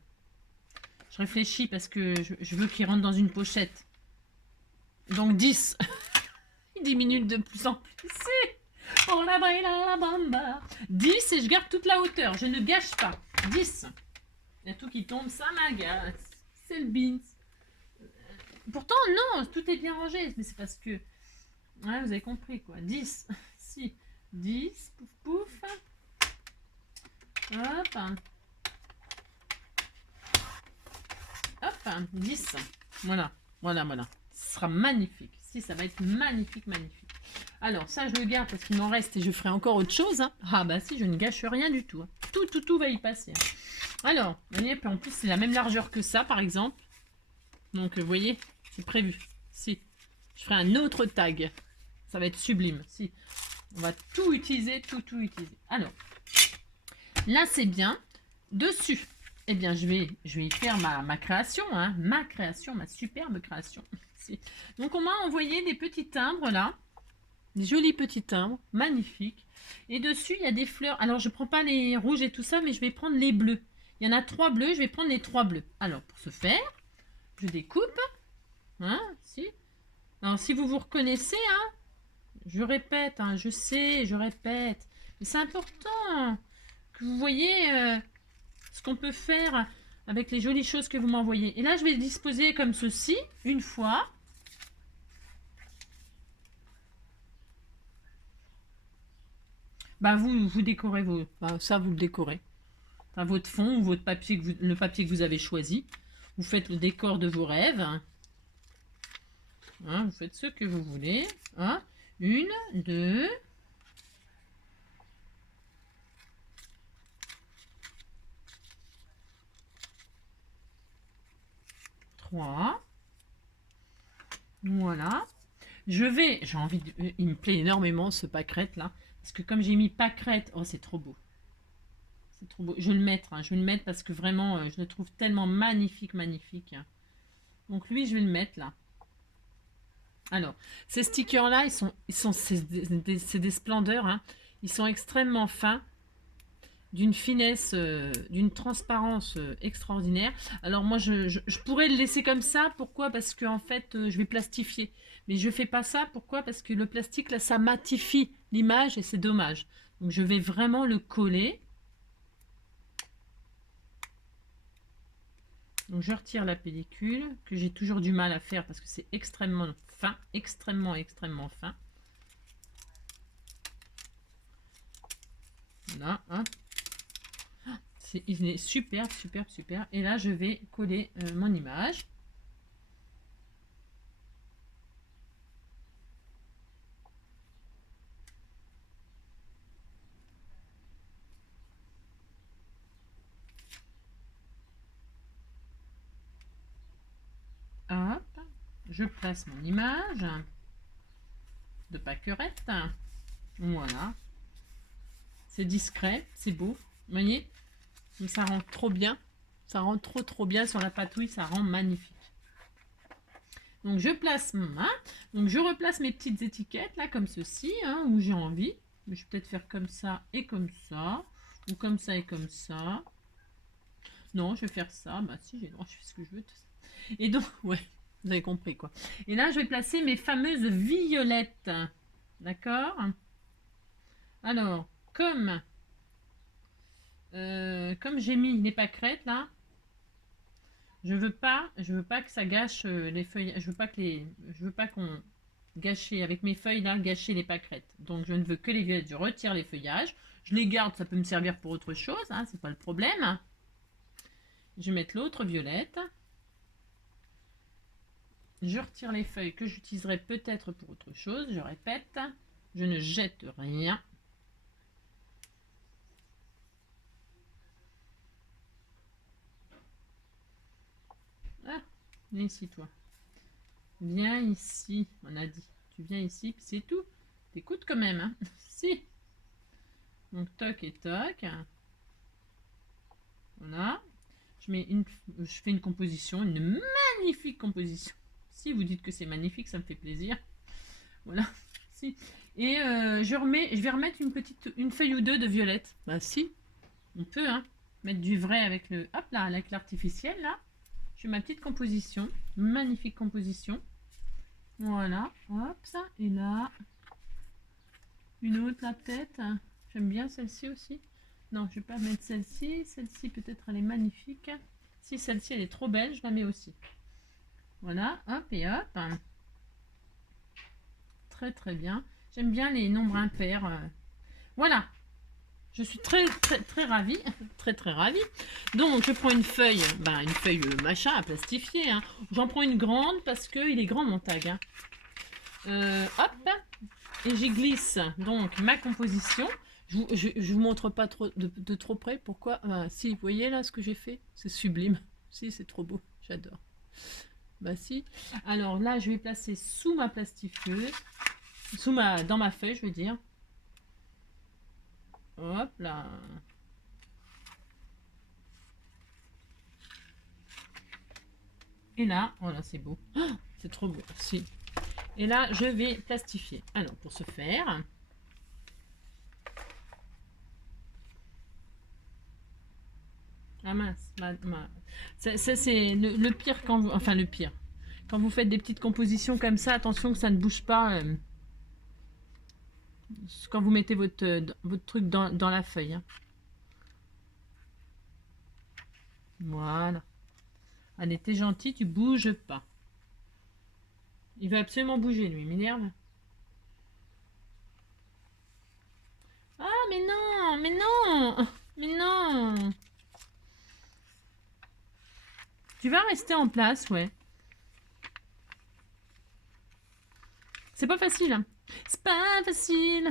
Je réfléchis parce que je veux qu'il rentre dans une pochette. Donc 10. Il diminue de plus en plus. Oh la bamba. 10 et je garde toute la hauteur. Je ne gâche pas. 10. Il y a tout qui tombe, ça m'agace. C'est le beans. Pourtant, non, tout est bien rangé. Mais c'est parce que... Ouais, vous avez compris quoi. 10. Si. 10. Pouf, pouf. Hop. Hop. 10. Voilà. Voilà. Ce sera magnifique. Si, ça va être magnifique. Alors, ça, je le garde parce qu'il m'en reste et je ferai encore autre chose. Hein. Ah, bah si, je ne gâche rien du tout. Hein. Tout va y passer. Hein. Alors, vous voyez, en plus, c'est la même largeur que ça, par exemple. Donc, vous voyez, c'est prévu. Si. Je ferai un autre tag. Ça va être sublime. Si. On va tout utiliser, tout utiliser. Alors, là, c'est bien. Dessus, eh bien, je vais y faire ma création. Hein, ma superbe création. Si. Donc, on m'a envoyé des petits timbres, là. Des jolis petits timbres. Magnifiques. Et dessus, il y a des fleurs. Alors, je ne prends pas les rouges et tout ça, mais je vais prendre les bleus. Il y en a 3 bleus. Je vais prendre les 3 bleus. Alors, pour ce faire, je découpe. Hein, si. Alors, si vous vous reconnaissez, hein, je répète, hein, je sais, je répète. Mais c'est important que vous voyez ce qu'on peut faire avec les jolies choses que vous m'envoyez. Et là, je vais le disposer comme ceci, une fois. Bah, vous décorez ça, vous le décorez. Enfin, votre fond ou votre papier, le papier que vous avez choisi. Vous faites le décor de vos rêves. Hein, vous faites ce que vous voulez. Hein. 1, 2. 3. Voilà. J'ai envie de, il me plaît énormément ce pâquerette là. Parce que comme j'ai mis pâquerette, oh c'est trop beau. C'est trop beau. Je vais le mettre, hein, je vais le mettre parce que vraiment, je le trouve tellement magnifique, magnifique. Donc lui, je vais le mettre là. Alors, ces stickers là, c'est des splendeurs. Hein. Ils sont extrêmement fins, d'une finesse, d'une transparence extraordinaire. Alors moi, je pourrais le laisser comme ça. Pourquoi? Parce que en fait, je vais plastifier. Mais je fais pas ça. Pourquoi? Parce que le plastique là, ça matifie l'image et c'est dommage. Donc je vais vraiment le coller. Donc je retire la pellicule, que j'ai toujours du mal à faire parce que c'est extrêmement fin, extrêmement fin. Voilà, hein. Il est superbe, superbe, superbe. Et là, je vais coller mon image. Hop, je place mon image de pâquerette. Voilà. C'est discret, c'est beau. Vous voyez? Donc ça rend trop bien. Ça rend trop bien sur la patouille, ça rend magnifique. Donc je place donc je replace mes petites étiquettes là comme ceci, hein, où j'ai envie. Je vais peut-être faire comme ça et comme ça, ou comme ça et comme ça. Non, je vais faire ça. Bah si, j'ai le droit, je fais ce que je veux. Et donc, ouais, vous avez compris quoi. Et là, je vais placer mes fameuses violettes. D'accord? Alors, comme j'ai mis les pâquerettes là, je veux pas que ça gâche les feuilles. Je veux pas qu'on gâcher avec mes feuilles là, gâcher les pâquerettes. Donc je ne veux que les violettes. Je retire les feuillages. Je les garde, ça peut me servir pour autre chose, hein, c'est pas le problème. Je vais mettre l'autre violette. Je retire les feuilles que j'utiliserai peut-être pour autre chose. Je répète, je ne jette rien. Ah, viens ici toi. Viens ici, on a dit. Tu viens ici, c'est tout. T'écoutes quand même, hein. Si. Donc toc et toc. Voilà. Je fais une composition, une magnifique composition. Si vous dites que c'est magnifique, ça me fait plaisir. Voilà. Si. Et je vais remettre une feuille ou deux de violette. Bah si, on peut, hein. Mettre du vrai avec le, hop là, avec l'artificiel là. Je fais ma petite composition, magnifique composition. Voilà, hop ça. Et là, une autre là peut-être. J'aime bien celle-ci aussi. Non, je vais pas mettre celle-ci. Celle-ci peut-être elle est magnifique. Si celle-ci elle est trop belle, je la mets aussi. Voilà, hop et hop. Très bien. J'aime bien les nombres impairs. Voilà. Je suis très ravie. Très ravie. Donc je prends une feuille, une feuille machin à plastifier. Hein. J'en prends une grande parce qu'il est grand mon tag. Hein. Hop. Et j'y glisse donc ma composition. Je vous montre pas trop de trop près. Pourquoi? Si, vous voyez là ce que j'ai fait? C'est sublime. Si, c'est trop beau. J'adore. Bah si. Alors là, je vais placer sous ma plastifieuse. Dans ma feuille, je veux dire. Hop là. Et là, voilà, c'est beau. Oh, c'est trop beau. Si. Et là, je vais plastifier. Alors, pour ce faire... Ah mince, c'est le pire quand vous... Enfin, le pire. Quand vous faites des petites compositions comme ça, attention que ça ne bouge pas quand vous mettez votre truc dans la feuille. Hein. Voilà. Allez, t'es gentil, tu bouges pas. Il veut absolument bouger, lui, il m'énerve. Ah, mais non, mais non, mais non. Tu vas rester en place, ouais. C'est pas facile. Hein. C'est pas facile.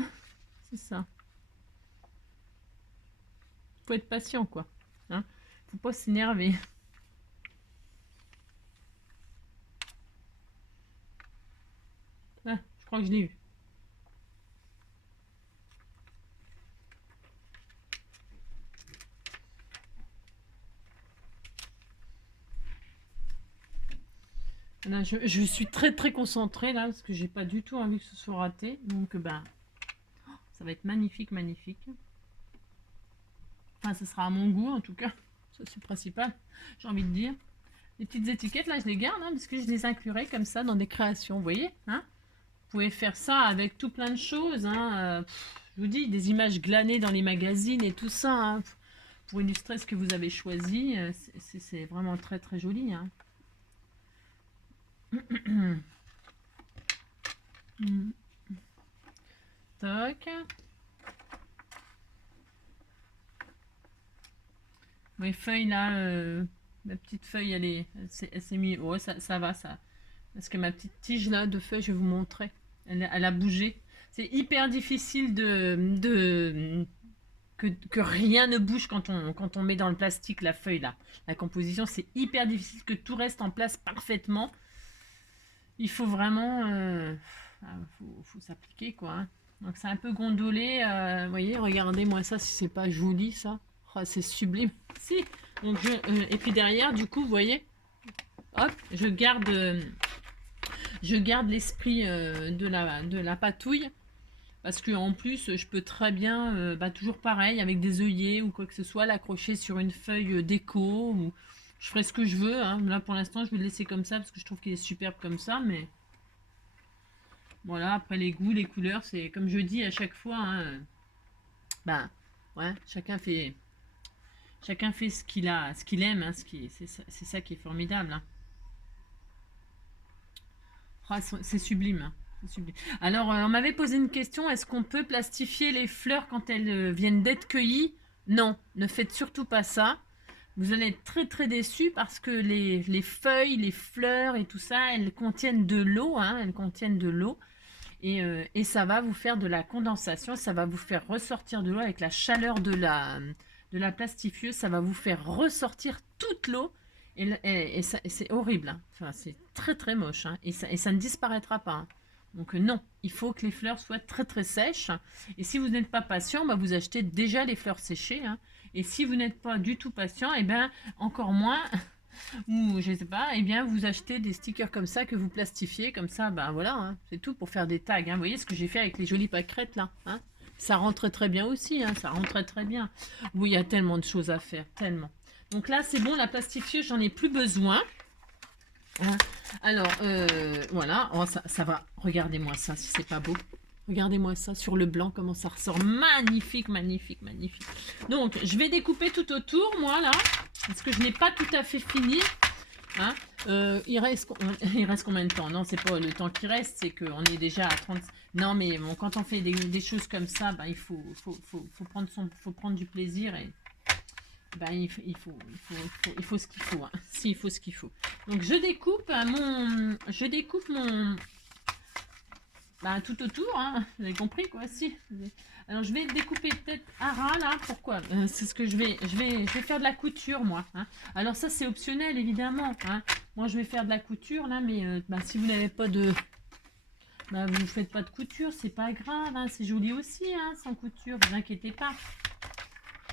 C'est ça. Faut être patient, quoi. Hein. Faut pas s'énerver. crois que je l'ai eu. Là, je suis très très concentrée là parce que j'ai pas du tout envie que ce soit raté. Donc ben, ça va être magnifique, magnifique. Enfin, ce sera à mon goût en tout cas. Ça c'est le principal, j'ai envie de dire. Les petites étiquettes là, je les garde hein, parce que je les inclurai comme ça dans des créations, vous voyez hein. Vous pouvez faire ça avec tout plein de choses. Hein. Je vous dis, des images glanées dans les magazines et tout ça. Hein, pour illustrer ce que vous avez choisi. C'est vraiment très très joli. Hein. Toc. Mes feuilles là, ma petite feuille elle s'est mise. Oh, ça va ça. Parce que ma petite tige là de feuilles, je vais vous montrer. Elle a bougé. C'est hyper difficile que rien ne bouge quand on met dans le plastique la feuille là. La composition, c'est hyper difficile que tout reste en place parfaitement. Il faut vraiment faut s'appliquer quoi. Hein. Donc c'est un peu gondolé. Vous voyez, regardez-moi ça si c'est pas joli ça. Oh, c'est sublime. Si. Donc et puis derrière, du coup, vous voyez, hop, je garde l'esprit de la patouille. Parce que en plus, je peux très bien, toujours pareil, avec des œillets ou quoi que ce soit, l'accrocher sur une feuille déco. Ou je ferai ce que je veux. Hein. Là, pour l'instant, je vais le laisser comme ça parce que je trouve qu'il est superbe comme ça. Mais voilà, après les goûts, les couleurs, c'est comme je dis à chaque fois. Hein, ouais, chacun fait ce qu'il aime. Hein, c'est ça qui est formidable. Hein. Oh, c'est sublime. Hein. Alors, on m'avait posé une question, est-ce qu'on peut plastifier les fleurs quand elles viennent d'être cueillies? Non, ne faites surtout pas ça. Vous allez être très très déçus parce que les feuilles, les fleurs et tout ça, elles contiennent de l'eau, hein, elles contiennent de l'eau. Et ça va vous faire de la condensation, ça va vous faire ressortir de l'eau avec la chaleur de la plastifieuse, ça va vous faire ressortir toute l'eau. Et c'est horrible, hein. Enfin, c'est très très moche, hein. Et ça ne disparaîtra pas. Hein. Donc non, il faut que les fleurs soient très très sèches. Et si vous n'êtes pas patient, vous achetez déjà les fleurs séchées. Hein. Et si vous n'êtes pas du tout patient, et bien encore moins, ou je sais pas, et bien vous achetez des stickers comme ça que vous plastifiez, comme ça, voilà, hein, c'est tout pour faire des tags. Hein. Vous voyez ce que j'ai fait avec les jolies pâquerettes là, hein. Ça rentre très bien aussi, hein, ça rentre très bien. Oui, il y a tellement de choses à faire, tellement. Donc là, c'est bon, la plastifieuse, j'en ai plus besoin. Hein. Alors, voilà, oh, ça va. Regardez-moi ça, si c'est pas beau. Regardez-moi ça sur le blanc, comment ça ressort. Magnifique, magnifique, magnifique. Donc, je vais découper tout autour, moi, là. Parce que je n'ai pas tout à fait fini. Hein. Il reste combien de temps? Non, c'est pas le temps qui reste, c'est qu'on est déjà à 30... Non, mais bon, quand on fait des choses comme ça, il faut prendre du plaisir et... il faut ce qu'il faut. Hein. Si, il faut ce qu'il faut. Donc, je découpe mon... tout autour, hein. Vous avez compris, quoi, si. Alors, je vais découper peut-être à ras, là. Pourquoi? C'est ce que je vais faire de la couture, moi. Hein. Alors, ça, c'est optionnel, évidemment. Hein. Moi, je vais faire de la couture, là, mais si vous n'avez pas de... vous ne faites pas de couture, c'est pas grave. Hein. C'est joli aussi, hein, sans couture. Vous inquiétez pas.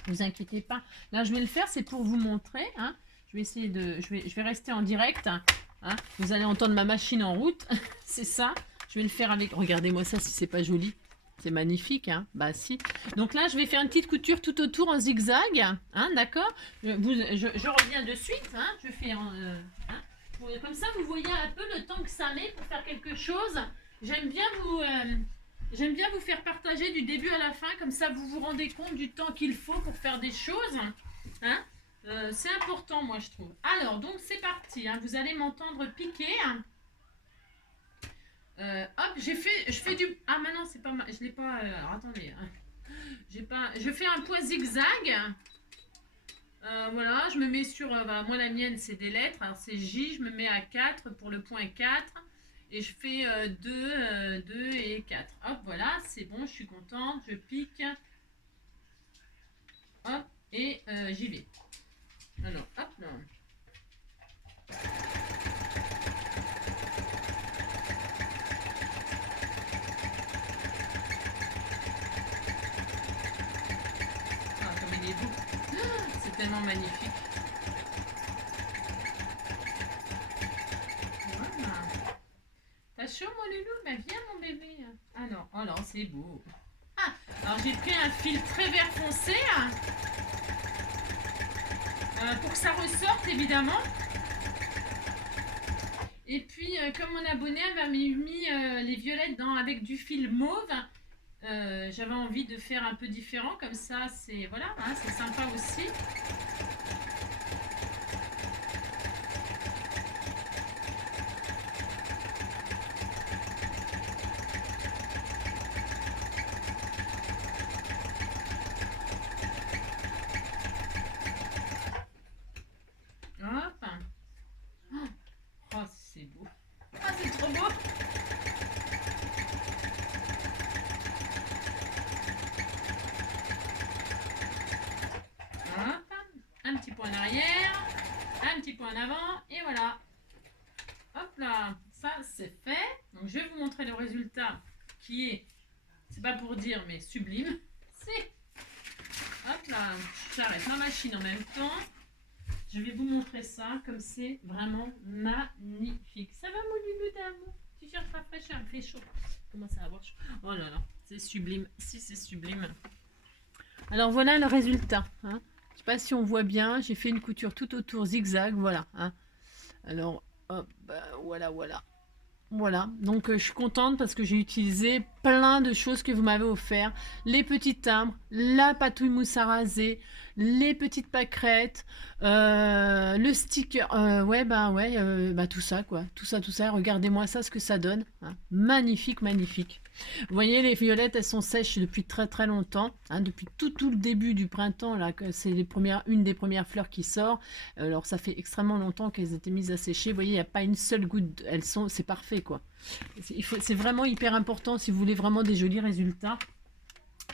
Vous inquiétez pas. Là, je vais le faire, c'est pour vous montrer. Hein. Je vais essayer de... Je vais rester en direct. Hein. Vous allez entendre ma machine en route. C'est ça. Je vais le faire avec... Regardez-moi ça, si c'est pas joli. C'est magnifique, hein. Si. Donc là, je vais faire une petite couture tout autour en zigzag. Hein, d'accord. Je reviens de suite. Hein. Je fais... comme ça, vous voyez un peu le temps que ça met pour faire quelque chose. J'aime bien vous faire partager du début à la fin, comme ça vous vous rendez compte du temps qu'il faut pour faire des choses. Hein. C'est important, moi, je trouve. Alors, donc, c'est parti. Hein. Vous allez m'entendre piquer. Hop, je fais du... Ah, maintenant, c'est pas mal. Je l'ai pas... alors, attendez. Hein. Je fais un point zigzag. Voilà, je me mets sur... moi, la mienne, c'est des lettres. Alors, c'est J. Je me mets à 4 pour le point 4. Et je fais 2 et 4. Hop, voilà, c'est bon, je suis contente. Je pique. Hop, et j'y vais. Alors, hop là. tellement magnifique. Voilà. T'as chaud mon loulou? Bah viens mon bébé. Ah non, oh non, c'est beau. Ah, alors j'ai pris un fil très vert foncé pour que ça ressorte évidemment. Et puis comme mon abonné m'a mis les violettes avec du fil mauve, j'avais envie de faire un peu différent comme ça, c'est voilà, hein, c'est sympa aussi. Hop. Oh, c'est beau. Ah, c'est trop beau. Hop. Un petit point en arrière, un petit point en avant, et voilà. Hop là, ça c'est fait. Donc je vais vous montrer le résultat qui est, c'est pas pour dire, mais sublime. C'est. Hop là, j'arrête ma machine en même temps. Je vais vous montrer ça comme c'est vraiment magnifique. Ça va mon loulou d'amour? Tu cherches la fraîcheur, il fait chaud. Comment ça va avoir chaud? Oh là là, c'est sublime. Si c'est sublime. Alors voilà le résultat. Hein. Je sais pas si on voit bien. J'ai fait une couture tout autour zigzag. Voilà. Hein. Alors hop, voilà. Voilà, donc je suis contente parce que j'ai utilisé plein de choses que vous m'avez offert. Les petits timbres, la patouille mousse à raser, les petites pâquerettes, le sticker, tout ça quoi. Tout ça, regardez-moi ça, ce que ça donne. Hein. Magnifique, magnifique. Vous voyez, les violettes, elles sont sèches depuis très très longtemps. Hein, depuis tout le début du printemps, là, c'est une des premières fleurs qui sort. Alors ça fait extrêmement longtemps qu'elles étaient mises à sécher. Vous voyez, il n'y a pas une seule goutte. C'est parfait quoi. C'est vraiment hyper important si vous voulez vraiment des jolis résultats.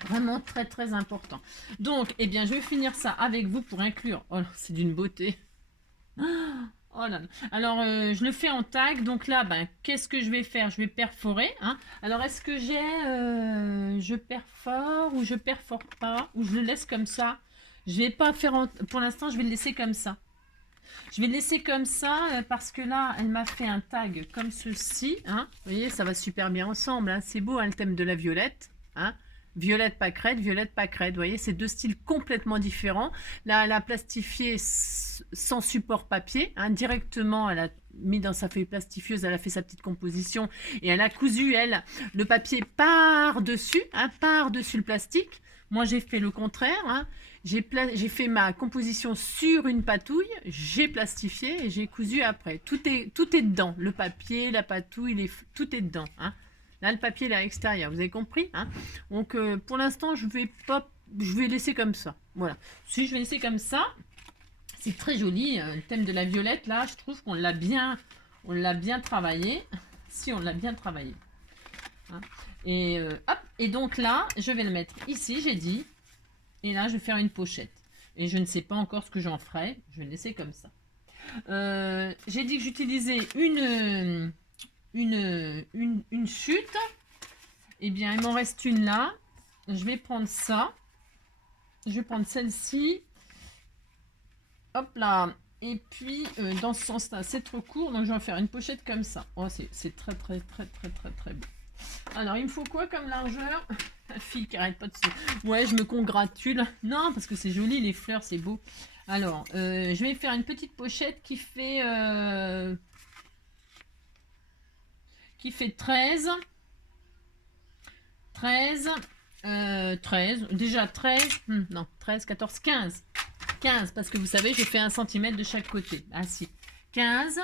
Vraiment très très important. Donc, eh bien, je vais finir ça avec vous pour inclure. Oh, c'est d'une beauté. Oh là là. Alors, je le fais en tag. Donc là, qu'est-ce que je vais faire? Je vais perforer. Hein. Alors, est-ce que je perfore ou je perfore pas? Ou je le laisse comme ça? Je vais pas faire... Pour l'instant, je vais le laisser comme ça. Je vais le laisser comme ça parce que là, elle m'a fait un tag comme ceci. Hein. Vous voyez, ça va super bien ensemble. Hein. C'est beau, hein, le thème de la violette. Hein. Violette pâquerette, vous voyez, c'est deux styles complètement différents. Là, elle a plastifié sans support papier, hein, directement, elle a mis dans sa feuille plastifieuse, elle a fait sa petite composition et elle a cousu, elle, le papier par-dessus, hein, par-dessus le plastique. Moi, j'ai fait le contraire, hein. J'ai fait ma composition sur une patouille, j'ai plastifié et j'ai cousu après. Tout est dedans, le papier, la patouille, tout est dedans, hein. Là, le papier est à l'extérieur, vous avez compris, hein. Donc, pour l'instant, je vais laisser comme ça. Voilà. Si je vais laisser comme ça, c'est très joli. Le thème de la violette, là, je trouve qu'on l'a bien travaillé. Si, on l'a bien travaillé. Hein. Et hop. Et donc là, je vais le mettre ici, j'ai dit. Et là, je vais faire une pochette. Et je ne sais pas encore ce que j'en ferai. Je vais le laisser comme ça. J'ai dit que j'utilisais une chute. Eh bien, il m'en reste une là. Je vais prendre ça. Je vais prendre celle-ci. Hop là. Et puis, dans ce sens-là, c'est trop court. Donc, je vais faire une pochette comme ça. Oh, c'est très beau. Alors, il me faut quoi comme largeur? La fille qui arrête pas de se... Ouais, je me congratule. Non, parce que c'est joli, les fleurs, c'est beau. Alors, je vais faire une petite pochette qui fait 13. 13. Déjà 13. Non, 13, 14, 15. 15, parce que vous savez, j'ai fait 1 cm de chaque côté. Ah si. 15.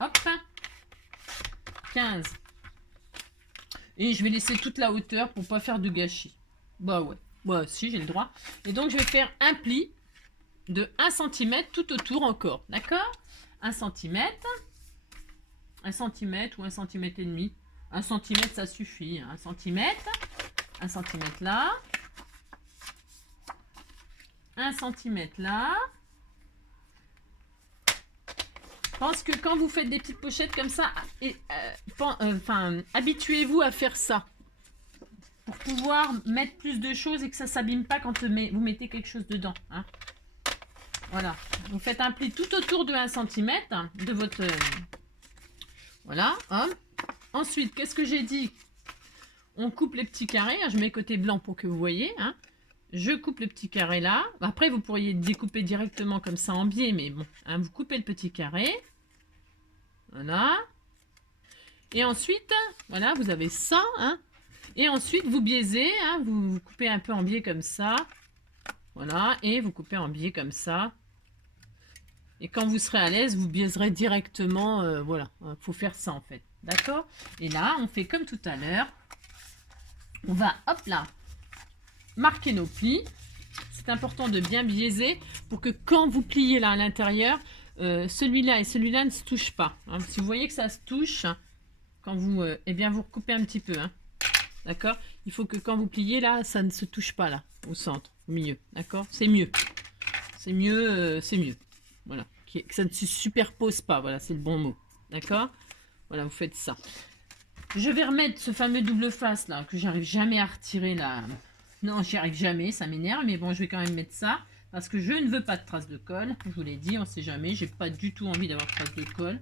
Hop. 15. Et je vais laisser toute la hauteur pour pas faire de gâchis. Bah ouais. Ouais, si, j'ai le droit. Et donc, je vais faire un pli de 1 cm tout autour encore. D'accord? 1 cm. 1 cm ou 1 cm et demi. 1 cm, ça suffit. 1 cm. 1 cm là. 1 cm là. Je pense que quand vous faites des petites pochettes comme ça, habituez-vous à faire ça. Pour pouvoir mettre plus de choses et que ça ne s'abîme pas quand vous mettez quelque chose dedans. Hein. Voilà. Vous faites un pli tout autour de 1 cm de votre... voilà. Hop. Ensuite, qu'est-ce que j'ai dit? On coupe les petits carrés. Je mets côté blanc pour que vous voyez. Hein. Je coupe le petit carré là. Après, vous pourriez découper directement comme ça en biais. Mais bon, hein, vous coupez le petit carré. Voilà. Et ensuite, voilà, vous avez ça. Hein. Et ensuite, vous biaisez. Hein, vous coupez un peu en biais comme ça. Voilà. Et vous coupez en biais comme ça. Et quand vous serez à l'aise, vous biaiserez directement. Voilà. Il faut faire ça en fait. D'accord? Et là, on fait comme tout à l'heure. On va, hop là, marquer nos plis. C'est important de bien biaiser pour que quand vous pliez là à l'intérieur, celui-là et celui-là ne se touchent pas. Hein. Si vous voyez que ça se touche, quand vous, eh bien vous recoupez un petit peu. Hein. D'accord? Il faut que quand vous pliez là, ça ne se touche pas là, au centre, au milieu. D'accord? C'est mieux. C'est mieux, c'est mieux. Voilà. Que ça ne se superpose pas. Voilà, c'est le bon mot. D'accord? Voilà, vous faites ça. Je vais remettre ce fameux double face là, que j'arrive jamais à retirer là. Non, j'y arrive jamais, ça m'énerve, mais bon, je vais quand même mettre ça. Parce que je ne veux pas de traces de colle. Je vous l'ai dit, on sait jamais. J'ai pas du tout envie d'avoir de traces de colle.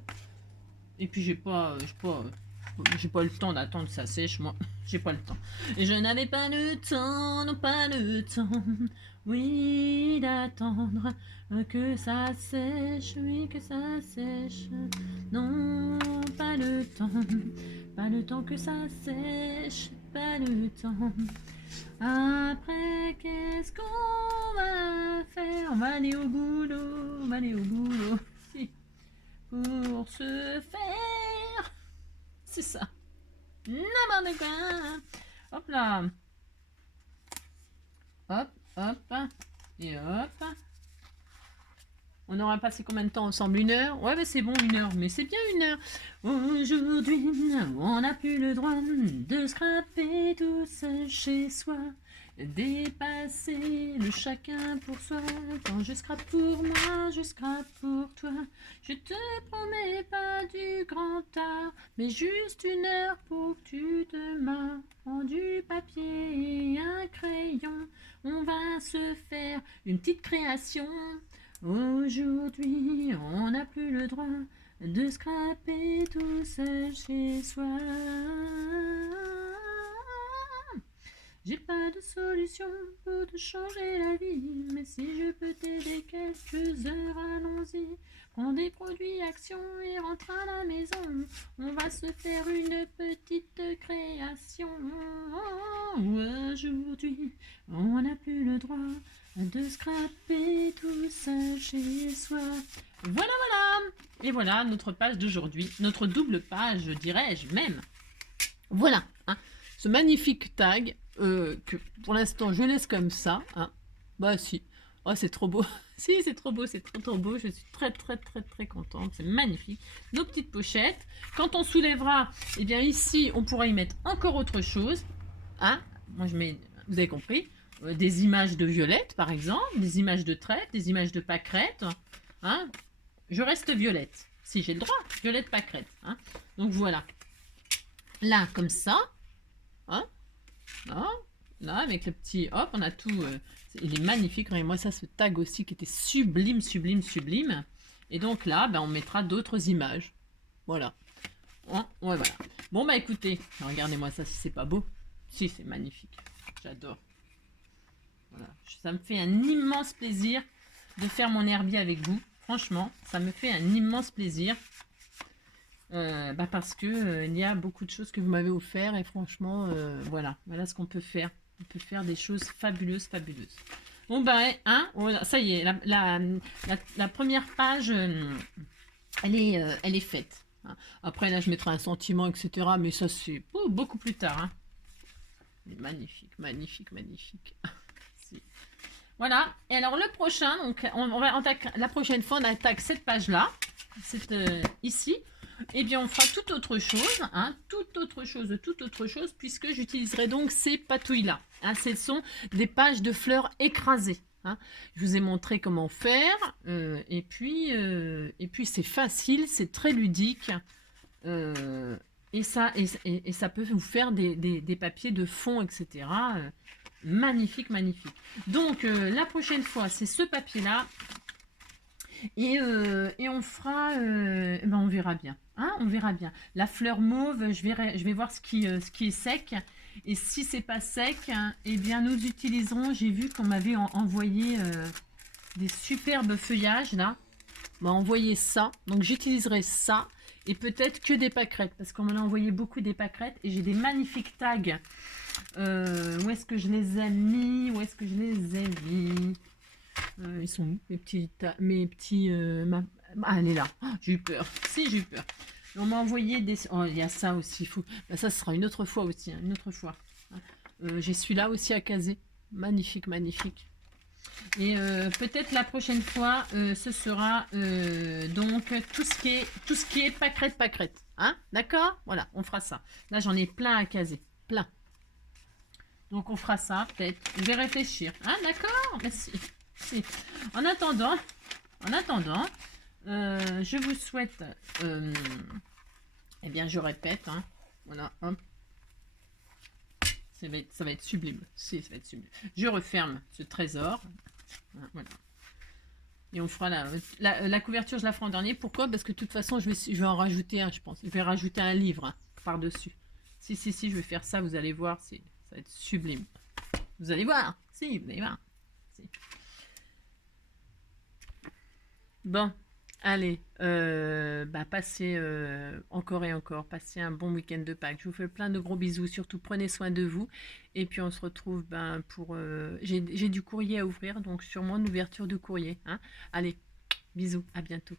Et puis j'ai pas le temps d'attendre que ça sèche, moi. J'ai pas le temps. Et je n'avais pas le temps, non pas le temps. Oui, d'attendre que ça sèche, oui, que ça sèche. Non, pas le temps que ça sèche, pas le temps. Après, qu'est-ce qu'on va faire? On va aller au boulot, si, pour se faire. C'est ça. N'importe quoi. Hop là. Hop, hop. Et hop. On aura passé combien de temps ensemble? 1 heure? Ouais, bah c'est bon, 1 heure. Mais c'est bien 1 heure. Aujourd'hui, on n'a plus le droit de scraper tout seul chez soi. Dépasser le chacun pour soi. Quand je scrape pour moi, je scrape pour toi. Je te promets pas du grand art, mais juste 1 heure pour que tu te marres. Prends du papier et un crayon. On va se faire une petite création. Aujourd'hui, on n'a plus le droit de scraper tout seul chez soi. J'ai pas de solution pour te changer la vie, mais si je peux t'aider quelques heures, allons-y. Prends des produits Action et rentre à la maison. On va se faire une petite création. Aujourd'hui, on n'a plus le droit de scraper tout seul chez soi. Voilà, voilà. Et voilà notre page d'aujourd'hui, notre double page, dirais-je même. Voilà, hein, ce magnifique tag que pour l'instant je laisse comme ça. Hein. Bah si, oh c'est trop beau. Si, c'est trop beau, c'est trop beau. Je suis très contente. C'est magnifique. Nos petites pochettes. Quand on soulèvera, eh bien ici, on pourra y mettre encore autre chose. Hein. Moi, je mets, vous avez compris, des images de violettes, par exemple, des images de trèfle, des images de pâquerettes. Hein. Je reste violette. Si j'ai le droit, violette pâquerette. Hein. Donc voilà. Là, comme ça. Hein. Là, avec le petit... Hop, on a tout... il est magnifique. Regardez-moi ça, ce tag aussi qui était sublime. Et donc là, ben, on mettra d'autres images. Voilà. Ouais, voilà. Bon, bah écoutez, regardez-moi ça si c'est pas beau. Si, c'est magnifique. J'adore. Voilà. Ça me fait un immense plaisir de faire mon herbier avec vous. Franchement, ça me fait un immense plaisir. Parce que il y a beaucoup de choses que vous m'avez offert et franchement, voilà ce qu'on peut faire. On peut faire des choses fabuleuses. Bon hein, voilà, ça y est, la première page, elle est faite. Hein. Après là, je mettrai un sentiment, etc. Mais ça c'est beaucoup plus tard. Hein. Magnifique. Voilà. Et alors le prochain, donc la prochaine fois, on attaque cette page là, c'est ici. Eh bien, on fera toute autre chose, hein, toute autre chose, puisque j'utiliserai donc ces patouilles-là. Hein, ce sont des pages de fleurs écrasées. Hein. Je vous ai montré comment faire, et puis c'est facile, c'est très ludique. Et ça peut vous faire des papiers de fond, etc. Magnifique, magnifique. Donc, la prochaine fois, c'est ce papier-là. Et on fera, ben on verra bien. Hein, on verra bien. La fleur mauve, je vais voir ce qui est sec. Et si c'est pas sec, hein, eh bien nous utiliserons, j'ai vu qu'on m'avait envoyé des superbes feuillages là. On m'a envoyé ça. Donc j'utiliserai ça. Et peut-être que des pâquerettes. Parce qu'on m'en a envoyé beaucoup des pâquerettes. Et j'ai des magnifiques tags. Où est-ce que je les ai mis? Où est-ce que je les ai mis? Ils sont où mes petits ah, elle est là. Oh, j'ai eu peur. Si, j'ai eu peur. On m'a envoyé des... Oh, il y a ça aussi. Faut... Bah, ça sera une autre fois aussi. Hein, une autre fois. J'ai celui-là aussi à caser. Magnifique, magnifique. Et peut-être la prochaine fois, ce sera donc tout ce qui est pâquerette. Hein, d'accord? Voilà, on fera ça. Là, j'en ai plein à caser. Plein. Donc, on fera ça, peut-être. Je vais réfléchir. Hein, d'accord? Merci. Si. En attendant, je vous souhaite, eh bien, je répète, hein, voilà, hop, ça va être sublime, si, ça va être sublime. Je referme ce trésor, voilà. Et on fera la couverture, je la ferai en dernier. Pourquoi? Parce que de toute façon, je vais en rajouter un, je pense. Je vais rajouter un livre hein, par-dessus. Si, je vais faire ça, vous allez voir, ça va être sublime. Vous allez voir, si, vous allez voir. Si. Bon, allez, bah passez encore et encore, passez un bon week-end de Pâques. Je vous fais plein de gros bisous, surtout prenez soin de vous. Et puis on se retrouve ben, pour... j'ai du courrier à ouvrir, donc sûrement une ouverture de courrier. Hein. Allez, bisous, à bientôt.